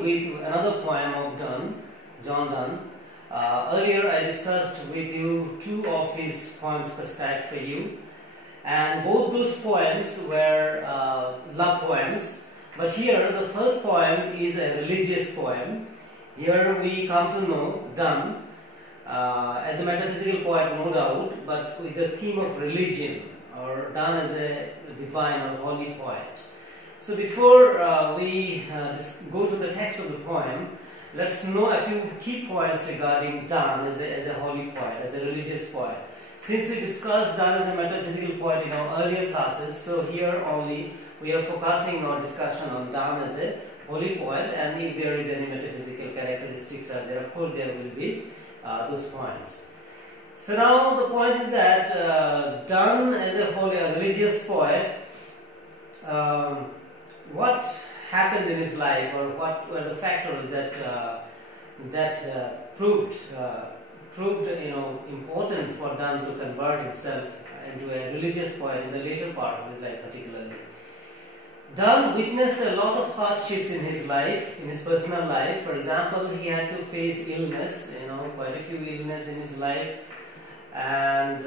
continuing with another poem of John Donne. Earlier I discussed with you two of his poems prescribed for you, and both those poems were love poems. But here the third poem is a religious poem. Here we come to know Donne as a metaphysical poet, no doubt, but with the theme of religion, or Donne as a divine or holy poet. So before we go to the text of the poem, let's know a few key points regarding Donne as a holy poet, as a religious poet. Since we discussed Donne as a metaphysical poet in our earlier classes, so here only we are focusing our discussion on Donne as a holy poet, and if there is any metaphysical characteristics are there, of course there will be those points. So now the point is that Donne as a holy, religious poet, what happened in his life, or what were the factors that proved important for Donne to convert himself into a religious poet in the later part of his life particularly. Donne witnessed a lot of hardships in his life, in his personal life. For example, he had to face illness, quite a few illness in his life, and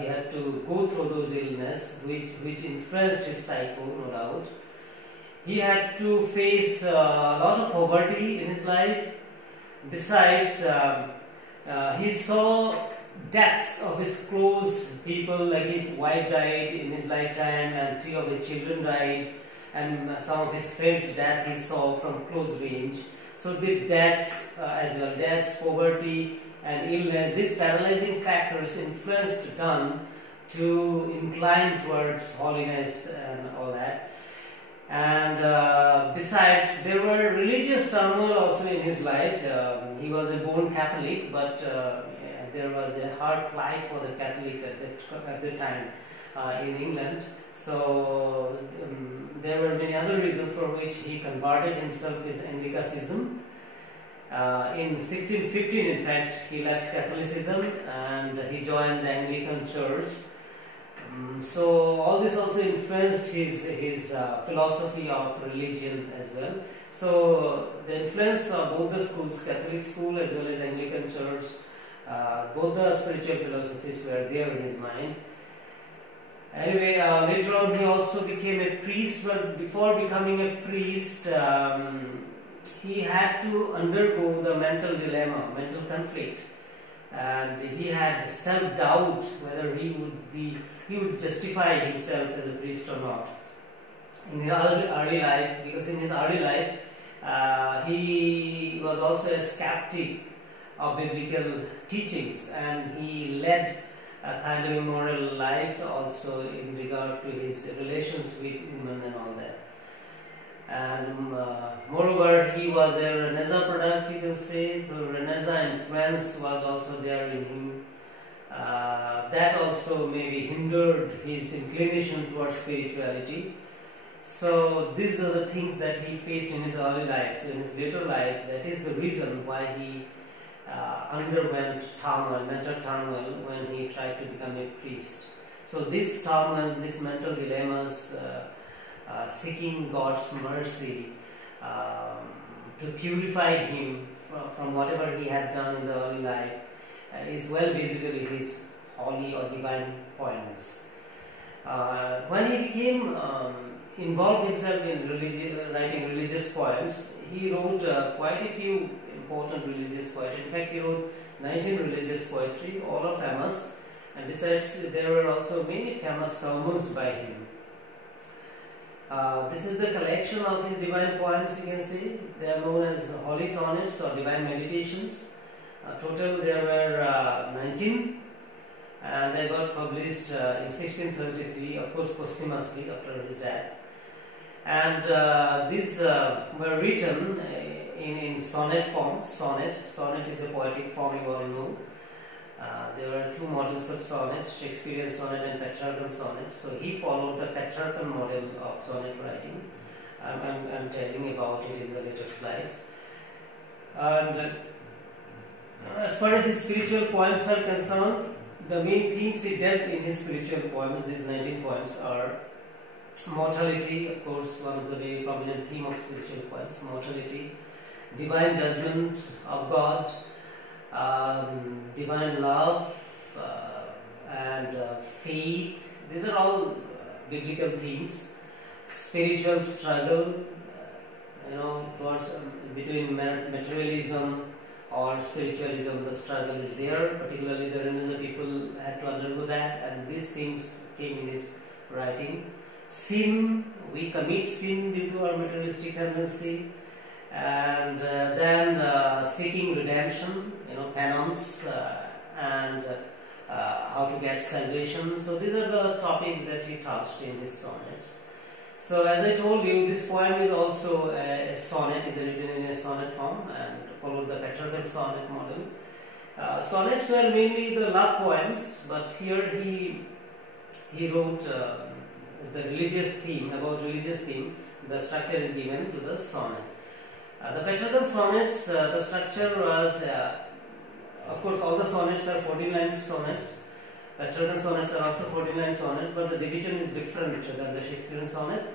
he had to go through those illness, which influenced his psyche, no doubt. He had to face a lot of poverty in his life. Besides, he saw deaths of his close people, like his wife died in his lifetime, and 3 of his children died, and some of his friends' death he saw from close range. So the deaths as well, deaths, poverty and illness, these paralyzing factors influenced Donne to incline towards holiness and all that. And besides, there were religious turmoil also in his life. He was a born Catholic, but there was a hard plight for the Catholics at the time in England. So there were many other reasons for which he converted himself with Anglicanism. In 1615, in fact, he left Catholicism and he joined the Anglican Church. So all this also influenced his philosophy of religion as well. So the influence of both the schools, Catholic school as well as Anglican Church, both the spiritual philosophies were there in his mind. Anyway, later on he also became a priest, but before becoming a priest, he had to undergo the mental dilemma, mental conflict, and he had self-doubt whether he would justify himself as a priest or not in his early life, because in his early life he was also a skeptic of biblical teachings, and he led a kind of immoral lives also in regard to his relations with women and all that. And moreover, he was a Renaissance product, you can say. The Renaissance influence was also there in him. That also maybe hindered his inclination towards spirituality. So these are the things that he faced in his early life. So in his later life, that is the reason why he underwent turmoil, mental turmoil, when he tried to become a priest. So this turmoil, these mental dilemmas, seeking God's mercy to purify him from whatever he had done in the early life, is well visible in his holy or divine poems. When he became involved himself in writing religious poems, he wrote quite a few important religious poetry. In fact, he wrote 19 religious poetry, all are famous, and besides there were also many famous sermons by him. This is the collection of his divine poems, you can see. They are known as holy sonnets or divine meditations. Total there were 19, and they got published in 1633, of course posthumously after his death. And these were written in sonnet form. Sonnet is a poetic form, you all know. There were 2 models of sonnet, Shakespearean sonnet and Petrarchan sonnet. So he followed the Petrarchan model of sonnet writing. I'm telling about it in the later slides. And as far as his spiritual poems are concerned, the main themes he dealt in his spiritual poems, these 19 poems, are mortality, of course, one of the very prominent theme of spiritual poems, mortality, divine judgment of God, divine love, and faith. These are all biblical themes. Spiritual struggle, towards between materialism or spiritualism. The struggle is there. Particularly the Renaissance people had to undergo that, and these things came in his writing. Sin, we commit sin due to our materialistic tendency, and then seeking redemption, penance, and how to get salvation. So these are the topics that he touched in his sonnets. So as I told you, this poem is also a sonnet, written in a sonnet form and followed the Petrarchan sonnet model. Sonnets were mainly the love poems, but here he wrote the religious theme. About religious theme, the structure is given to the sonnet. The Petrarchan sonnets, the structure was, of course, all the sonnets are 14-line sonnets. Petrarchan sonnets are also 14-line sonnets, but the division is different than the Shakespearean sonnet.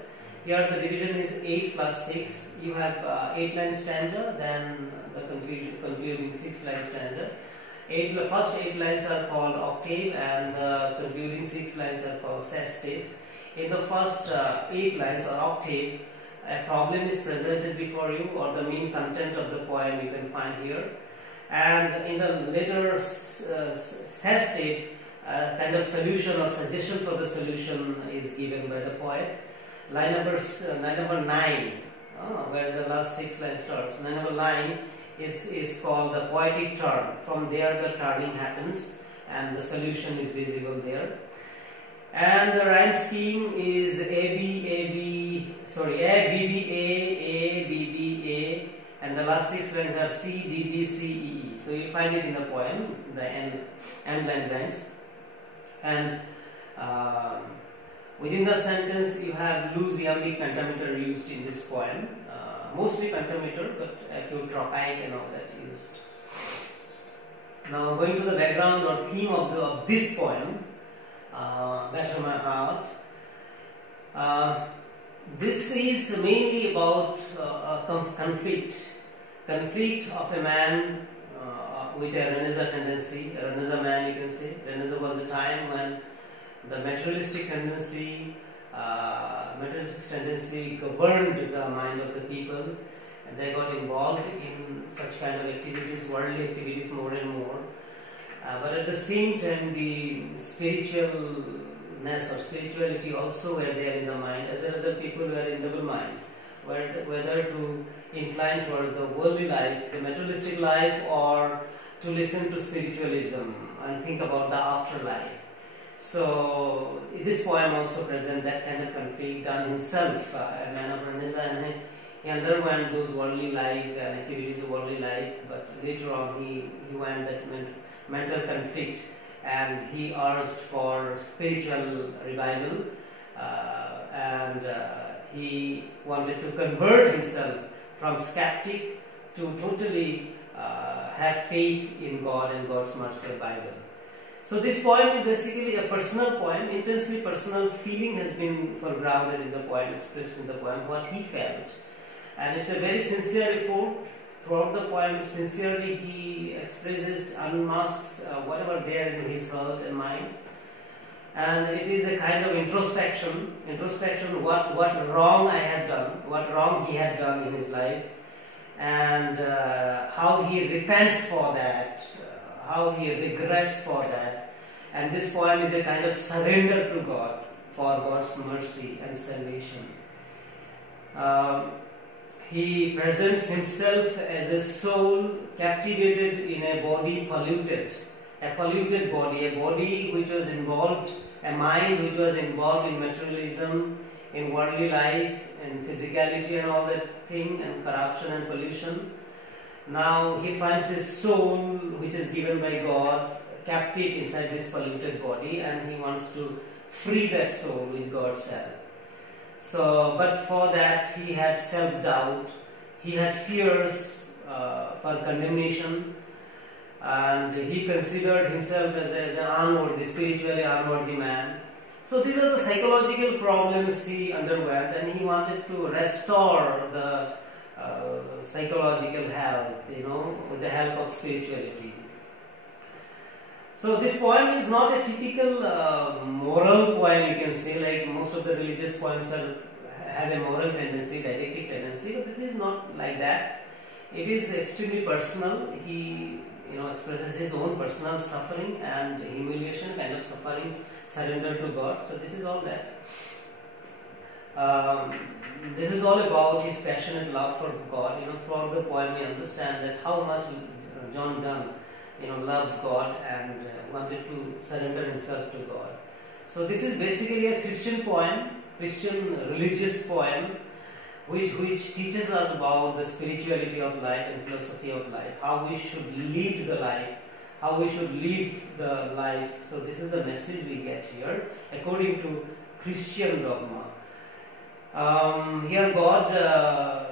Here the division is 8 plus 6. You have 8-line stanza, then the concluding 6-line stanza. The first 8 lines are called octave, and the concluding 6 lines are called sestet. In the first 8 lines or octave, a problem is presented before you, or the main content of the poem you can find here. And in the later sestet, kind of solution or suggestion for the solution is given by the poet. Line number 9, where the last 6 lines starts. Line number 9 is called the poetic turn. From there the turning happens and the solution is visible there. And the rhyme scheme is A, B, B, A, and the last 6 lines are C, D, D, C, E, E. So you find it in the poem, the end line rhymes. And within the sentence you have loose iambic pentameter used in this poem, mostly pentameter, but a few trochaic and all that used. Now going to the background or theme of this poem, Better My Heart. This is mainly about conflict of a man with a Renaissance tendency, a Renaissance man, you can say. Renaissance was a time when the materialistic tendency governed the mind of the people, and they got involved in such kind of activities, worldly activities, more and more. But at the same time, the spiritualness or spirituality also were there in the mind. As a result, people were in double mind, whether to incline towards the worldly life, the materialistic life, or to listen to spiritualism and think about the afterlife. So this poem also presents that kind of conflict. Donne himself, a man of Renaissance, and he underwent those worldly life and activities of worldly life, but later on he went that mental conflict, and he urged for spiritual revival, and he wanted to convert himself from skeptic to totally have faith in God and God's mercy Bible. So this poem is basically a personal poem. Intensely personal feeling has been foregrounded in the poem, expressed in the poem, what he felt. And it's a very sincere effort. Throughout the poem, sincerely he expresses, unmasks whatever there in his heart and mind. And it is a kind of introspection, what wrong I have done, what wrong he had done in his life, and how he repents for that, how he regrets for that. And this poem is a kind of surrender to God for God's mercy and salvation. He presents himself as a soul captivated in a body polluted, a polluted body, a body which was involved, a mind which was involved in materialism, in worldly life, in physicality and all that thing, and corruption and pollution. Now he finds his soul, which is given by God, captive inside this polluted body, and he wants to free that soul with God's help. So, but for that he had self-doubt, he had fears for condemnation, and he considered himself as an unworthy, spiritually unworthy man. So these are the psychological problems he underwent, and he wanted to restore the psychological health, with the help of spirituality. So this poem is not a typical moral poem, you can say, like most of the religious poems have a moral tendency, didactic tendency, but this is not like that. It is extremely personal. He expresses his own personal suffering and humiliation, kind of suffering, surrender to God. So this is all that. This is all about his passionate love for God. Throughout the poem we understand that how much John Donne loved God and wanted to surrender himself to God. So this is basically a Christian poem, Christian religious poem, which teaches us about the spirituality of life and philosophy of life, how we should lead the life, how we should live the life. So this is the message we get here according to Christian dogma. Here God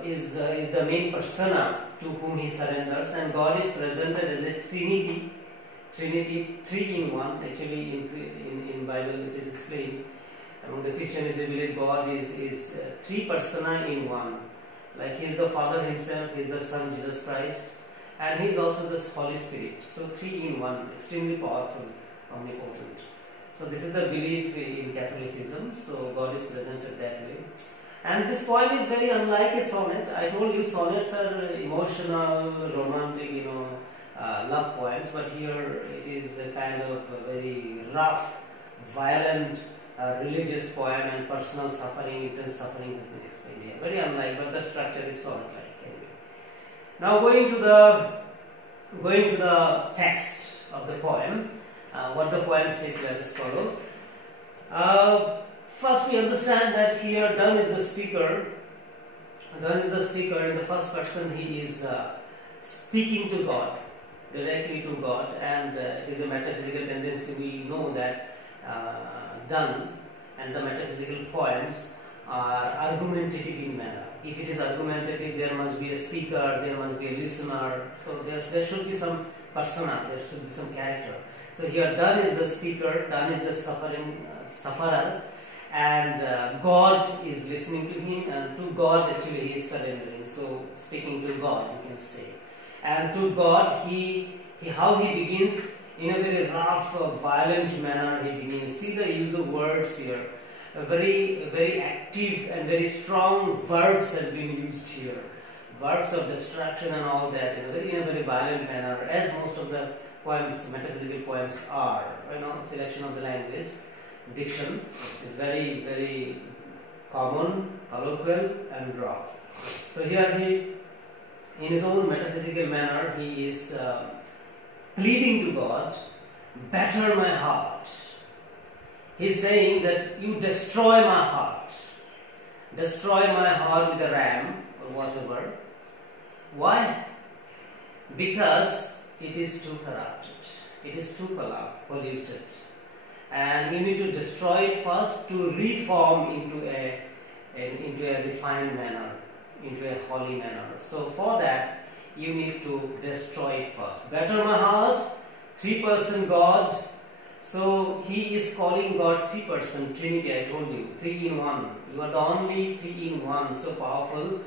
is the main persona to whom he surrenders, and God is presented as a Trinity, 3 in 1. Actually in Bible it is explained. Among the Christians they believe God is 3 persona in 1. Like he is the Father himself, he is the Son Jesus Christ, and he is also the Holy Spirit. So 3 in 1, extremely powerful, omnipotent. So this is the belief in Catholicism. So God is presented that way. And this poem is very unlike a sonnet. I told you sonnets are emotional, romantic, love poems, but here it is a kind of a very rough, violent, religious poem, and personal suffering, intense suffering has been explained here. Very unlike, but the structure is sonnet-like anyway. Now going to the text of the poem, what the poem says, let us follow. First we understand that here Donne is the speaker. Donne is the speaker. In the first person he is speaking to God, directly to God, and it is a metaphysical tendency. We know that Donne and the metaphysical poems are argumentative in manner. If it is argumentative, there must be a speaker, there must be a listener. So there should be some persona, there should be some character. So here Donne is the speaker, Donne is the sufferer, and God is listening to him, and to God actually he is surrendering. So speaking to God, you can say. And to God, how he begins in a very rough, violent manner. He begins. See the use of words here. Very, very active and very strong verbs has been used here. Verbs of destruction and all that in a very violent manner, as most of the poems, metaphysical poems are. Selection of the language, diction is very, very common, colloquial, and rough. So here he, in his own metaphysical manner, he is pleading to God, batter my heart. He is saying that you destroy my heart with a ram or whatever. Why? Because it is too corrupted, it is too polluted, and you need to destroy it first to reform into a refined manner, into a holy manner. So for that you need to destroy it first. Batter my heart, 3-person God. So he is calling God 3-person Trinity. I told you, 3 in 1. You are the only 3 in 1, so powerful.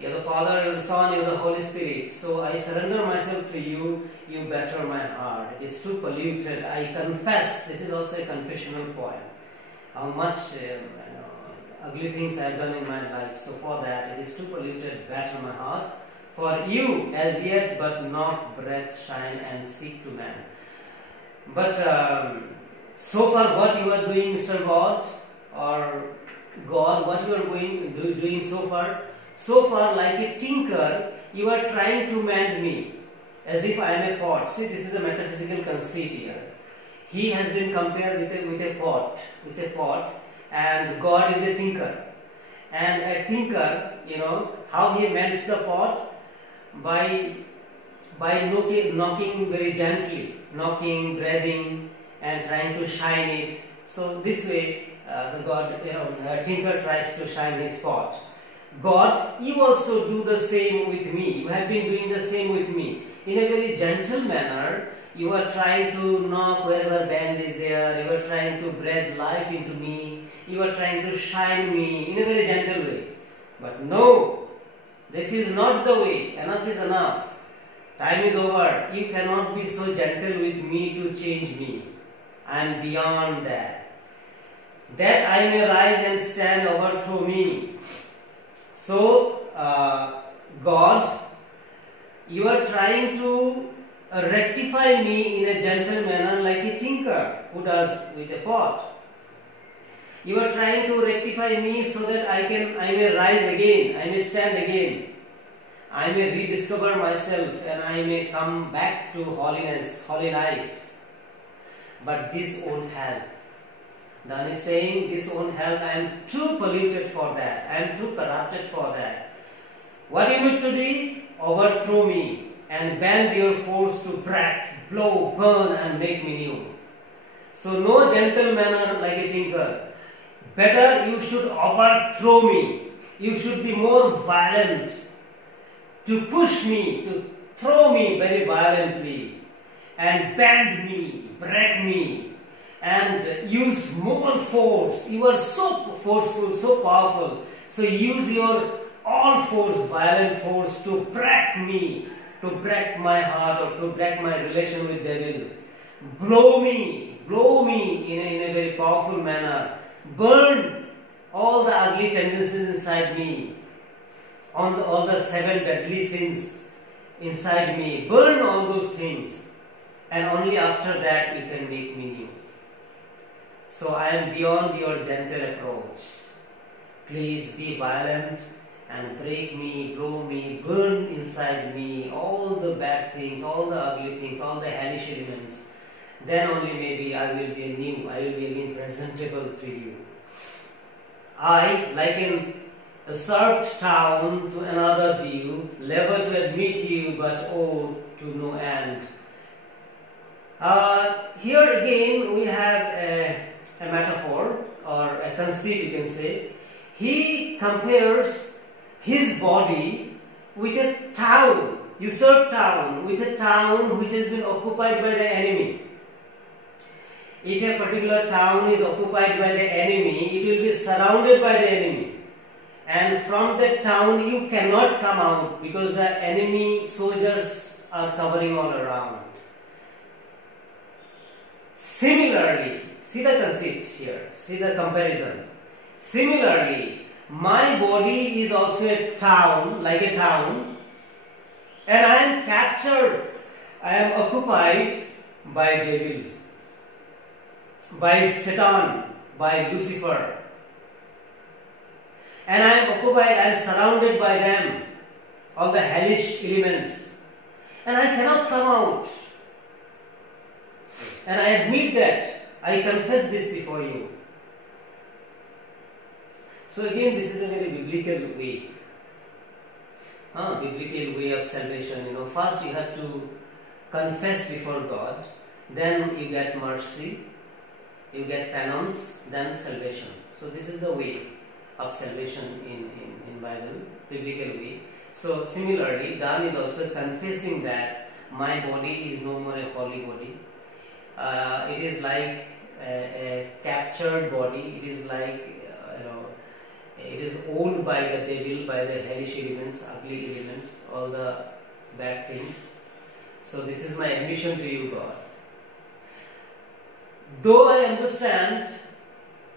You are the Father, you are the Son, you are the Holy Spirit. So I surrender myself to you, you batter my heart. It is too polluted. I confess. This is also a confessional poem. How much ugly things I have done in my life. So for that, it is too polluted, batter my heart. For you, as yet, but not breath, shine, and seek to man. But so far, what you are doing, Mr. God, or God, what you are doing so far? So far, like a tinker, you are trying to mend me, as if I am a pot. See, this is a metaphysical conceit here. He has been compared with a pot, and God is a tinker. And a tinker, how he mends the pot? By knocking very gently, breathing, and trying to shine it. So this way, the tinker tries to shine his pot. God, you also do the same with me. You have been doing the same with me. In a very gentle manner, you are trying to knock wherever bend is there. You are trying to breathe life into me. You are trying to shine me in a very gentle way. But no, This is not the way. Enough is enough. Time is over. You cannot be so gentle with me to change me. I am beyond that. That I may rise and stand, overthrow me. So, God, you are trying to rectify me in a gentle manner like a tinker who does with a pot. You are trying to rectify me so that I may rise again, I may stand again. I may rediscover myself and I may come back to holiness, holy life. But this won't help. Dan is saying, this won't help. I am too polluted for that. I am too corrupted for that. What you need to do? Overthrow me and bend your force to break, blow, burn and make me new. So no gentle manner like a tinker. Better you should overthrow me. You should be more violent to push me, to throw me very violently and bend me, break me and use more force. You are so forceful, so powerful. So use your all force, violent force to break me, to break my heart or to break my relation with devil. Blow me in a very powerful manner. Burn all the ugly tendencies inside me, all the 7 deadly sins inside me. Burn all those things and only after that you can make me new. So I am beyond your gentle approach. Please be violent and break me, blow me, burn inside me all the bad things, all the ugly things, all the hellish elements. Then only maybe I will be new, I will be again presentable to you. I, like in a served town to another due, labor to admit you, but oh, to no end. Here again we have a metaphor or a conceit, you can say. He compares his body with a town, usurped town, with a town which has been occupied by the enemy. If a particular town is occupied by the enemy, it will be surrounded by the enemy. And from that town you cannot come out because the enemy soldiers are covering all around. Similarly, see the conceit here, see the comparison. Similarly, my body is also a town, like a town, and I am captured, I am occupied by devil, by Satan, by Lucifer. And I am occupied, I am surrounded by them, all the hellish elements. And I cannot come out. And I admit that, I confess this before you. So again, this is a very biblical way. Biblical way of salvation. First you have to confess before God, then you get mercy, you get penance, then salvation. So this is the way of salvation in Bible, biblical way. So similarly, Dan is also confessing that my body is no more a holy body. It is like a captured body. It is like it is owned by the devil, by the hellish elements, ugly elements, all the bad things. So this is my admission to you, God. Though I understand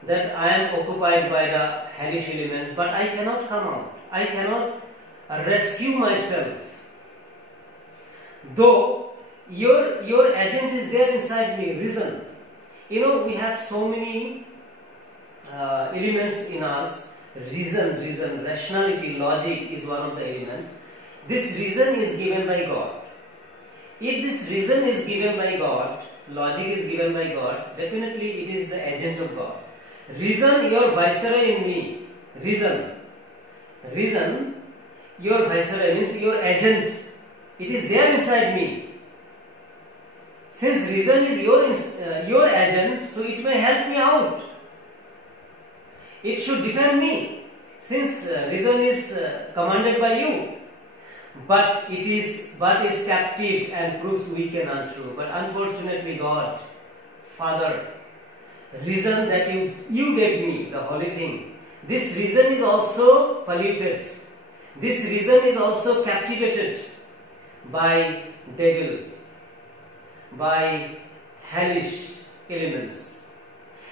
that I am occupied by the hellish elements, but I cannot come out. I cannot rescue myself. Though your agent is there inside me, reason. We have so many elements in us. Reason, rationality, logic is one of the elements. This reason is given by God. If this reason is given by God, logic is given by God, definitely it is the agent of God. Reason, your viceroy in me. Reason, your viceroy means your agent. It is there inside me. Since reason is your agent, so it may help me out. It should defend me, since reason is commanded by you. But is captive and proves weak and untrue. But unfortunately, God, Father, the reason that you gave me, the holy thing, this reason is also polluted. This reason is also captivated by devil, by hellish elements,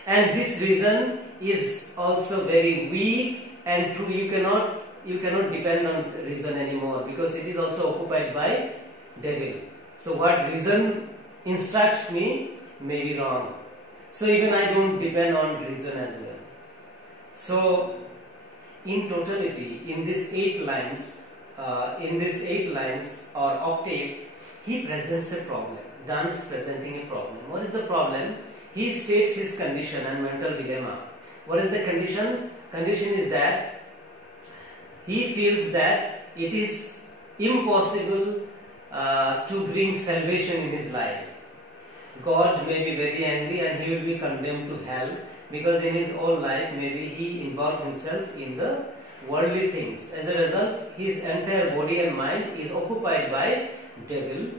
and this reason is also very weak and true. You cannot depend on reason anymore, because it is also occupied by devil. So what reason instructs me may be wrong. So even I don't depend on reason as well. So in totality, in these 8 lines, or octave, he presents a problem. Donne is presenting a problem. What is the problem? He states his condition and mental dilemma. What is the condition? Condition is that he feels that it is impossible to bring salvation in his life. God may be very angry and he will be condemned to hell, because in his whole life maybe he involved himself in the worldly things. As a result, his entire body and mind is occupied by devil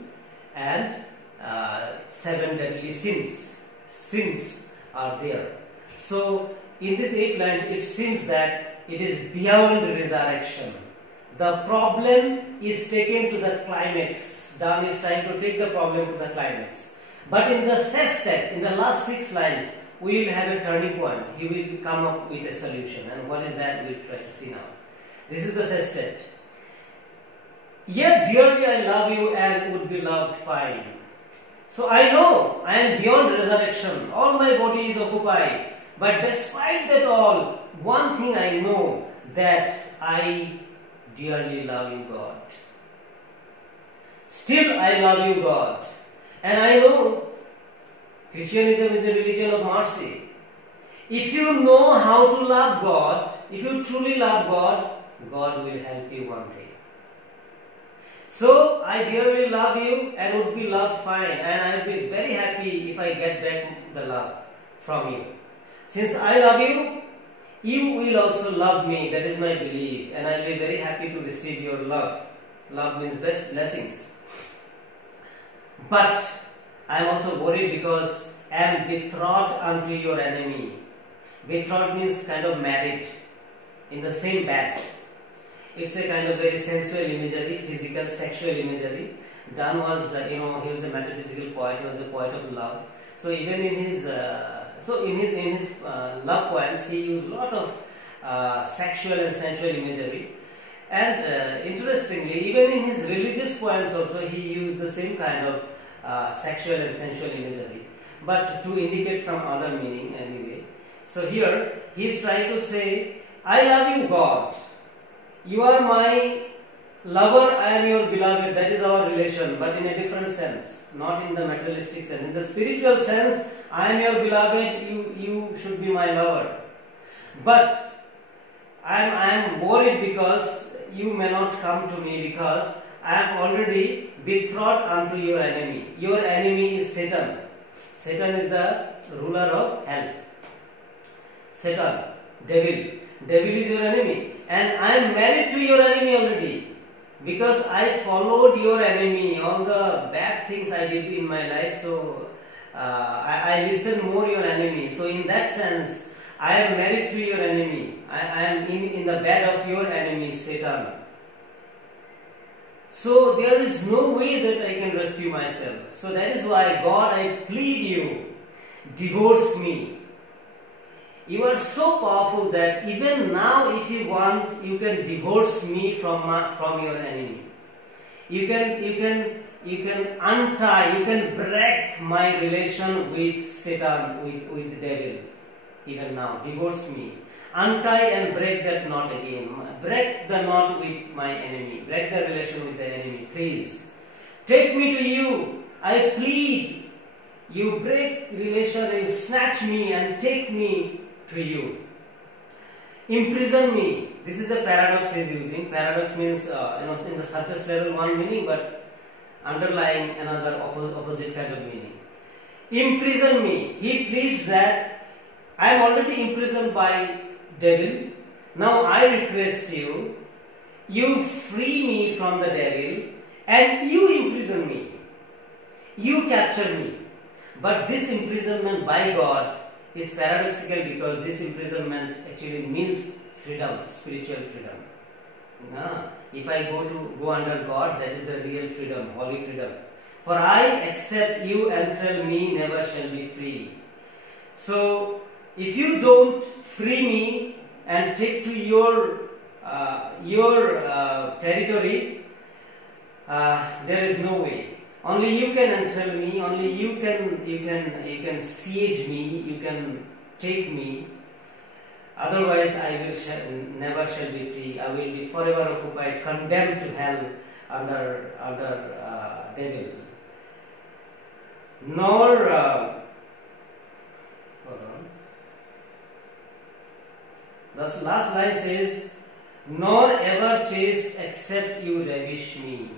and 7 deadly sins. Sins are there. So in this 8 lines, it seems that it is beyond resurrection. The problem is taken to the climax. Donne is trying to take the problem to the climax. But in the sestet, in the last 6 lines, we will have a turning point. He will come up with a solution. And what is that? We will try to see now. This is the sestet. Yet dearly I love you and would be loved fine. So I know I am beyond resurrection. All my body is occupied. But despite that all, one thing I know, that I dearly love you, God. Still I love you, God. And I know Christianism is a religion of mercy. If you know how to love God, if you truly love God, God will help you one day. So I dearly love you and would be loved fine, and I will be very happy if I get back the love from you. Since I love you, you will also love me. That is my belief, and I will be very happy to receive your love. Love means blessings. But I am also worried because I am betrothed unto your enemy. Betrothed means kind of married in the same bed. It's a kind of very sensual imagery, physical, sexual imagery. Donne was, he was a metaphysical poet. He was a poet of love. So even in his, love poems, he used a lot of sexual and sensual imagery. And interestingly, even in his religious poems also, he used the same kind of sexual and sensual imagery, but to indicate some other meaning anyway. So here he is trying to say, I love you, God. You are my lover, I am your beloved. That is our relation, but in a different sense, not in the materialistic sense. In the spiritual sense, I am your beloved, you should be my lover. But I am worried because you may not come to me, because I am already betrothed unto your enemy. Your enemy is Satan. Satan is the ruler of hell. Satan, devil. Devil is your enemy. And I am married to your enemy already, because I followed your enemy, all the bad things I did in my life. So I listen more your enemy. So in that sense, I am married to your enemy. I am in the bed of your enemy, Satan. So there is no way that I can rescue myself. So that is why, God, I plead you, divorce me. You are so powerful that even now, if you want, you can divorce me from your enemy. You can untie, you can break my relation with Satan, with the devil. Even now, divorce me. Untie and break that knot again. Break the knot with my enemy. Break the relation with the enemy, please. Take me to you. I plead. You break relation, you snatch me and take me to you. Imprison me. This is a paradox he is using. Paradox means, in the surface level one meaning, but underlying another opposite kind of meaning. Imprison me. He pleads that I am already imprisoned by devil. Now I request you, you free me from the devil and you imprison me. You capture me. But this imprisonment by God is paradoxical, because this imprisonment actually means freedom, spiritual freedom. If I go under God, that is the real freedom, holy freedom. For I, except you enthrall me, never shall be free. So, if you don't free me and take to your territory, there is no way. Only you can enthrall me. Only you can siege me. You can take me. Otherwise, I will never shall be free. I will be forever occupied, condemned to hell under devil. Nor hold on. The last line says, "Nor ever chaste except you ravish me."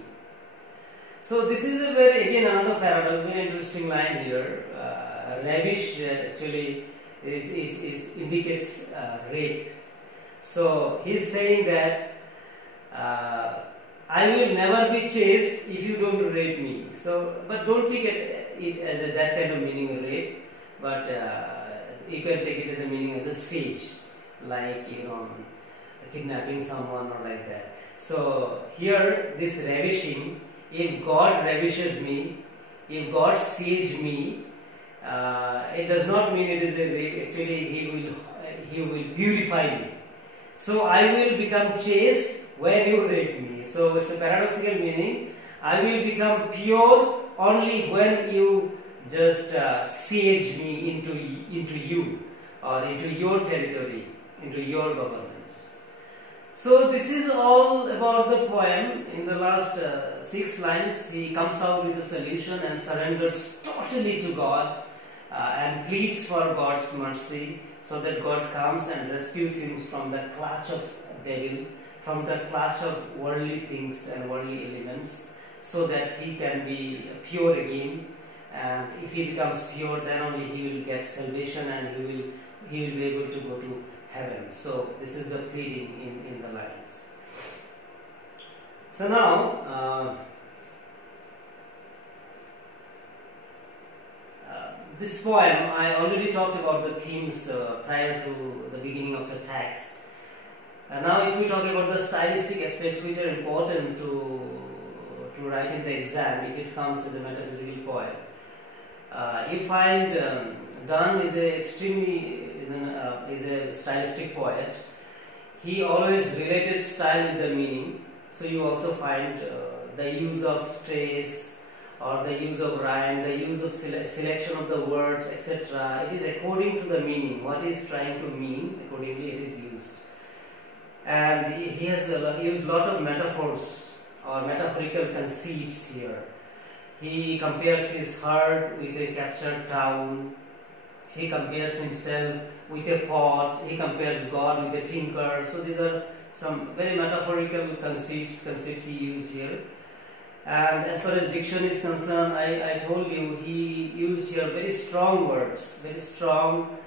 So this is a again another paradox, very interesting line here. Ravish actually indicates rape. So he is saying that I will never be chaste if you don't rape me. So, but don't take it as that kind of meaning of rape, but you can take it as a meaning as a siege, like kidnapping someone or like that. So here this ravishing, if God ravishes me, if God sieges me, it does not mean it is a rape. Actually, He will purify me. So I will become chaste when you rape me. So it's a paradoxical meaning. I will become pure only when you just siege me into you, or into your territory, into your governance. So this is all about the poem. In the last 6 lines, he comes out with a solution and surrenders totally to God and pleads for God's mercy, so that God comes and rescues him from the clutch of devil, from the clutch of worldly things and worldly elements, so that he can be pure again. And if he becomes pure, then only he will get salvation, and he will be able to go to heaven. So this is the pleading in the lines. So now this poem, I already talked about the themes prior to the beginning of the text. And now if we talk about the stylistic aspects which are important to write in the exam, if it comes as a metaphysical poem, you find Donne is a stylistic poet. He always related style with the meaning. So you also find the use of stress, or the use of rhyme, the use of selection of the words, etc. It is according to the meaning. What is trying to mean, accordingly it is used. And he has used a lot of metaphors or metaphorical conceits here. He compares his heart with a captured town. He compares himself with a pot. He compares God with a tinker. So these are some very metaphorical conceits he used here. And as far as diction is concerned, I told you he used here very strong words, very strong,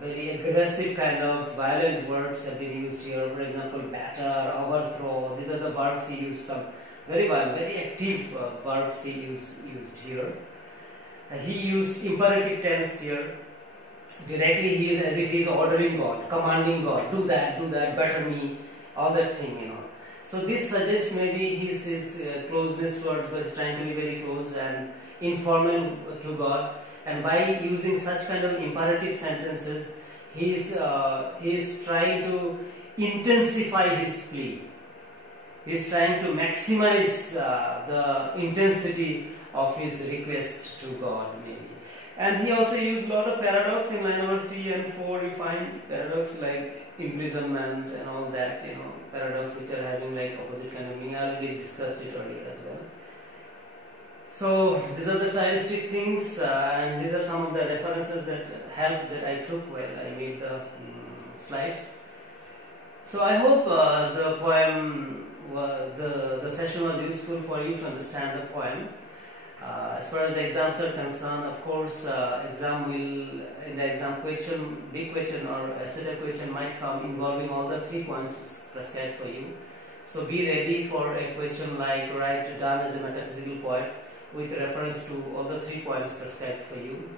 very aggressive kind of violent words have been used here. For example, batter, overthrow. These are the verbs he used. Some very violent, very active verbs he used here. He used imperative tense here. Directly he is as if he is ordering God, commanding God, do that, better me, all that thing, So this suggests maybe his closeness towards God, trying to be very close and informal to God. And by using such kind of imperative sentences, he is trying to intensify his plea. He is trying to maximize the intensity of his request to God, maybe. And he also used a lot of paradox in line number 3 and 4. We find paradox like imprisonment and all that, paradox which are having like opposite kind of meaning. I already discussed it earlier as well. So these are the stylistic things, and these are some of the references that helped that I took while I made the slides. So I hope the poem, the session was useful for you to understand the poem. As far as the exams are concerned, of course, in the exam question, big question or essay question might come involving all the 3 points prescribed for you. So be ready for a question like write Donne as a metaphysical poet with reference to all the 3 points prescribed for you.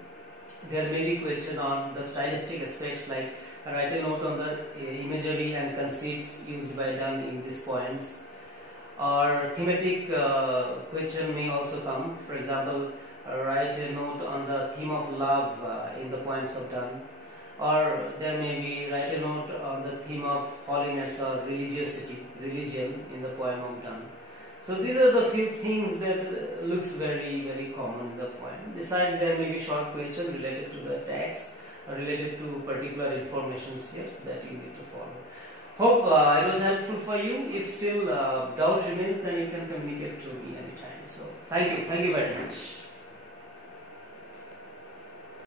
There may be question on the stylistic aspects like write a note on the imagery and conceits used by Donne in these poems. Or thematic question may also come. For example, write a note on the theme of love in the poems of Donne. Or there may be write a note on the theme of holiness or religion in the poem of Donne. So these are the few things that looks very common in the poem. Besides, there may be short questions related to the text or related to particular information steps that you need to follow. Hope it was helpful for you. If still doubt remains, then you can communicate to me anytime. So thank you very much.